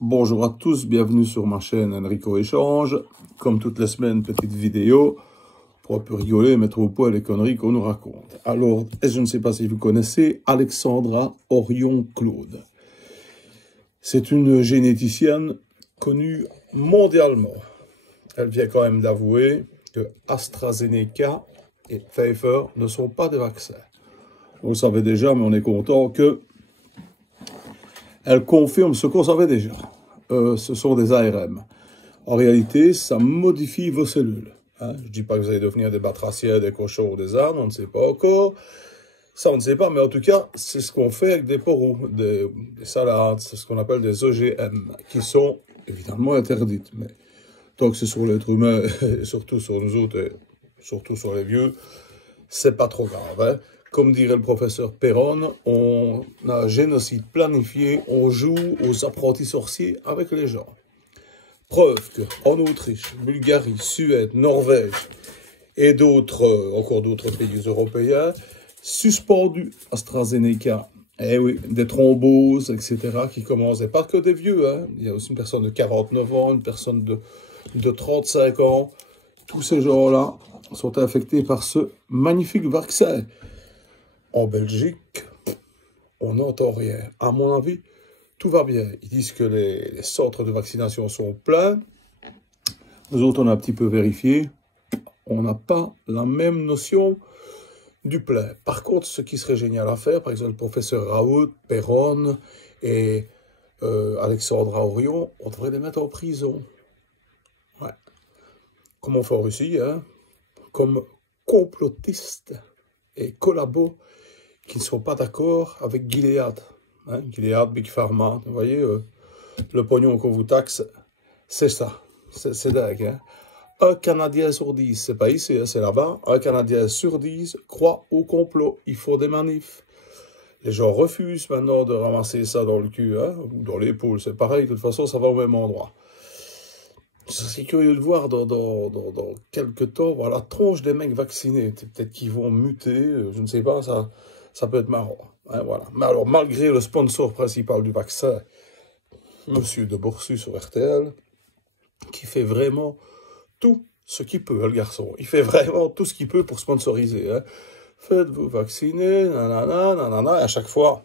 Bonjour à tous, bienvenue sur ma chaîne Enrico Échange. Comme toutes les semaines, petite vidéo pour un peu rigoler et mettre au point les conneries qu'on nous raconte. Alors, je ne sais pas si vous connaissez Alexandra Orion-Claude. C'est une généticienne connue mondialement. Elle vient quand même d'avouer que AstraZeneca et Pfizer ne sont pas des vaccins. Vous le savez déjà, mais on est content que elle confirme ce qu'on savait déjà. Ce sont des ARM. En réalité, ça modifie vos cellules. Je ne dis pas que vous allez devenir des batraciens, des cochons ou des ânes, on ne sait pas encore. Ça, on ne sait pas, mais en tout cas, c'est ce qu'on fait avec des poros, des salades, c'est ce qu'on appelle des OGM, qui sont évidemment interdites. Mais tant que c'est sur l'être humain, et surtout sur nous autres, et surtout sur les vieux, c'est pas trop grave. Comme dirait le professeur Perron, on a un génocide planifié, on joue aux apprentis sorciers avec les gens. Preuve qu'en Autriche, Bulgarie, Suède, Norvège et encore d'autres pays européens, suspendus AstraZeneca, oui, des thromboses, etc., qui commencent, et pas que des vieux, il y a aussi une personne de 49 ans, une personne de 35 ans, tous ces gens-là sont infectés par ce magnifique vaccin. En Belgique, on n'entend rien. À mon avis, tout va bien. Ils disent que les centres de vaccination sont pleins. Nous autres, on a un petit peu vérifié. On n'a pas la même notion du plein. Par contre, ce qui serait génial à faire, par exemple, le professeur Raoult, Perron et Alexandra Orion, on devrait les mettre en prison. Ouais. Comme on fait en Russie, comme complotistes et collabos qui ne sont pas d'accord avec Gilead. Gilead, Big Pharma, vous voyez, le pognon qu'on vous taxe, c'est ça. C'est dingue. Un Canadien sur 10, c'est pas ici, c'est là-bas. Un Canadien sur 10 croit au complot. Il faut des manifs. Les gens refusent maintenant de ramasser ça dans le cul, ou dans l'épaule. C'est pareil, de toute façon, ça va au même endroit. C'est curieux de voir dans quelques temps, voilà, la tronche des mecs vaccinés. Peut-être qu'ils vont muter, je ne sais pas, ça peut être marrant. Voilà. Mais alors, malgré le sponsor principal du vaccin, Monsieur de Boursu sur RTL, qui fait vraiment tout ce qu'il peut, le garçon. Il fait vraiment tout ce qu'il peut pour sponsoriser. Faites-vous vacciner, nanana, nanana. Et à chaque fois,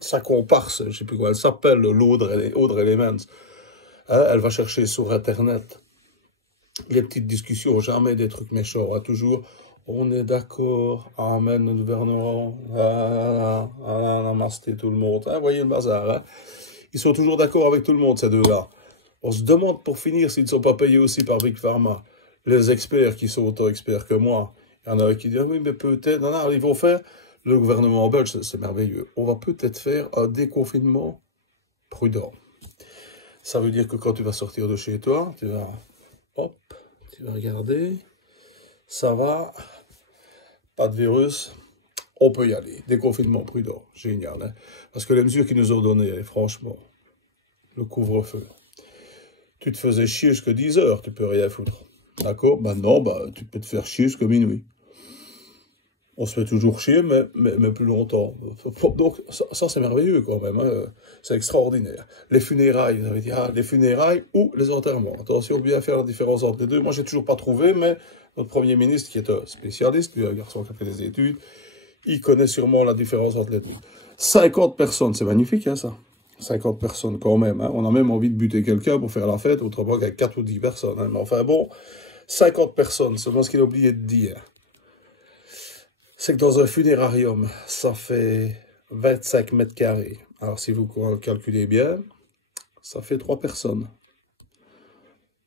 sa comparse, je ne sais plus quoi elle s'appelle, Audrey Elements, elle va chercher sur Internet les petites discussions, jamais des trucs méchants, toujours on est d'accord, amen, le gouvernement, namasté tout le monde, voyez le bazar, Ils sont toujours d'accord avec tout le monde, ces deux-là. On se demande pour finir s'ils ne sont pas payés aussi par Big Pharma. Les experts qui sont autant experts que moi, il y en a qui disent, oui, mais peut-être, non, ils vont faire, le gouvernement belge, c'est merveilleux, on va peut-être faire un déconfinement prudent. Ça veut dire que quand tu vas sortir de chez toi, tu vas regarder, ça va, pas de virus, on peut y aller. Déconfinement prudent, génial. Parce que les mesures qu'ils nous ont données, franchement, le couvre-feu, tu te faisais chier jusqu'à 10 heures, tu peux rien foutre. D'accord? Maintenant, tu peux te faire chier jusqu'à minuit. On se fait toujours chier, mais plus longtemps. Donc, ça c'est merveilleux quand même. C'est extraordinaire. Les funérailles, vous avez dit, les funérailles ou les enterrements. Attention, bien faire la différence entre les deux. Moi, j'ai toujours pas trouvé, mais notre Premier ministre, qui est un spécialiste, lui, un garçon qui a fait des études, il connaît sûrement la différence entre les deux. 50 personnes, c'est magnifique, ça. 50 personnes quand même. On a même envie de buter quelqu'un pour faire la fête, autrement qu'avec 4 ou 10 personnes. Mais enfin bon, 50 personnes, c'est ce qu'il a oublié de dire. C'est que dans un funérarium, ça fait 25 mètres carrés. Alors, si vous calculez bien, ça fait 3 personnes.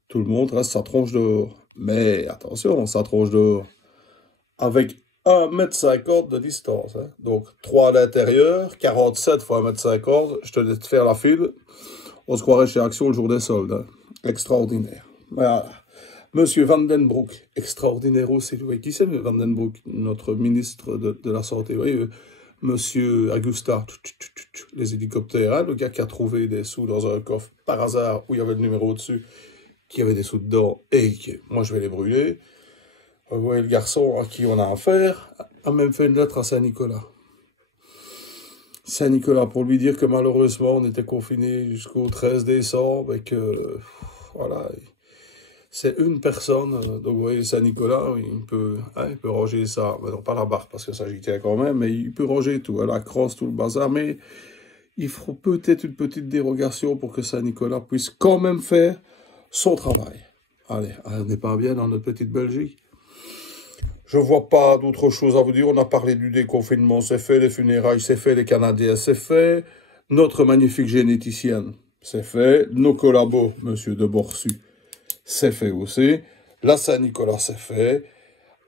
Tout le monde reste sa tronche dehors. Mais attention, sa tronche dehors. Avec 1,50 m de distance. Donc, 3 à l'intérieur, 47 fois 1,50 m. Je te laisse faire la file. On se croirait chez Action le jour des soldes. Extraordinaire. Voilà. Monsieur Van den Broek, extraordinaire aussi. Oui, qui c'est Van den Broek, notre ministre de la Santé? Oui, Monsieur Augusta, les hélicoptères, le gars qui a trouvé des sous dans un coffre par hasard où il y avait le numéro dessus, qui avait des sous dedans, et moi je vais les brûler. Vous voyez, le garçon à qui on a affaire a même fait une lettre à Saint-Nicolas. Saint-Nicolas pour lui dire que malheureusement on était confiné jusqu'au 13 décembre et que, voilà, c'est une personne. Donc vous voyez, Saint-Nicolas, il peut ranger ça, non pas la barre parce que ça j'y tiens quand même, mais il peut ranger tout, la crosse, tout le bazar, mais il faut peut-être une petite dérogation pour que Saint-Nicolas puisse quand même faire son travail. Allez, on n'est pas bien dans notre petite Belgique. Je vois pas d'autre chose à vous dire. On a parlé du déconfinement, c'est fait. Les funérailles, c'est fait. Les Canadiens, c'est fait. Notre magnifique généticienne, c'est fait. Nos collabos, monsieur de Borsu, c'est fait aussi. La Saint-Nicolas, c'est fait.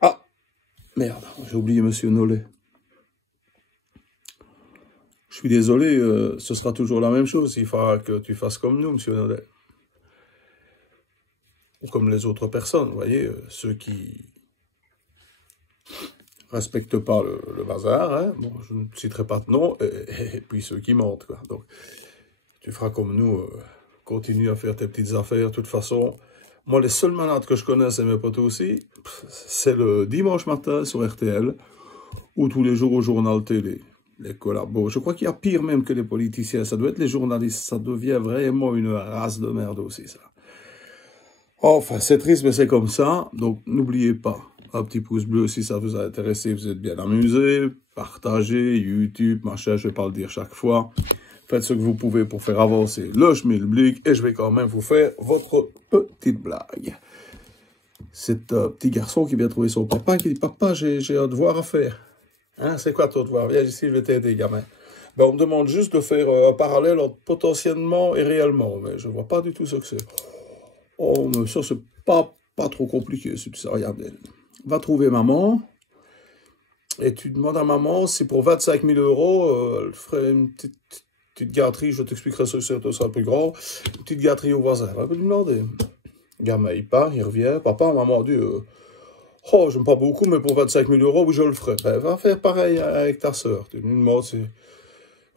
Ah, merde, j'ai oublié monsieur Nollet. Je suis désolé, ce sera toujours la même chose. Il faudra que tu fasses comme nous, monsieur Nollet. Ou comme les autres personnes, vous voyez, ceux qui respectent pas le bazar, hein. Bon, je ne citerai pas de nom, et puis ceux qui mentent, quoi. Donc, tu feras comme nous, continue à faire tes petites affaires. De toute façon, moi, les seuls malades que je connais, c'est mes potes aussi, c'est le dimanche matin sur RTL, ou tous les jours au journal télé, les collabos. Je crois qu'il y a pire même que les politiciens, ça doit être les journalistes, ça devient vraiment une race de merde aussi, ça. Enfin, c'est triste, mais c'est comme ça, donc n'oubliez pas. Un petit pouce bleu si ça vous a intéressé, vous êtes bien amusé, partagez, YouTube, machin, je vais pas le dire chaque fois. Faites ce que vous pouvez pour faire avancer le schmilblick et je vais quand même vous faire votre petite blague. C'est un petit garçon qui vient trouver son papa qui dit « Papa, j'ai un devoir à faire. » Hein, c'est quoi ton devoir? Viens ici, je vais t'aider, gamin. Ben, on me demande juste de faire un parallèle entre potentiellement et réellement, mais je vois pas du tout ce que c'est. Oh, mais ça, c'est pas trop compliqué, si tu sais regarder. Va trouver maman, et tu demandes à maman si pour 25 000 €, elle ferait une petite gâterie, je t'expliquerai ça, ça sera plus grand, une petite gâterie au voisin. Elle va lui demander. Le gamin, il part, il revient. Papa, maman dit, oh, j'aime pas beaucoup, mais pour 25 000 €, oui, je le ferai. Ben, va faire pareil avec ta sœur. Tu lui demandes si...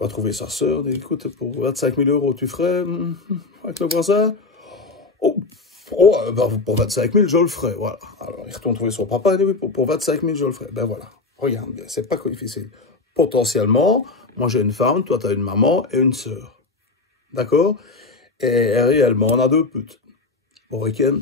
Va trouver sa sœur, dit, écoute, pour 25 000 €, tu ferais avec le voisin? Oh, ben, pour 25 000, je le ferai, voilà. Alors, il retourne trouver son papa, il dit, oui, pour 25 000, je le ferai. Ben voilà, regarde bien, c'est pas difficile. Potentiellement, moi j'ai une femme, toi tu as une maman et une sœur. D'accord? Et réellement, on a deux putes. Bon week-end.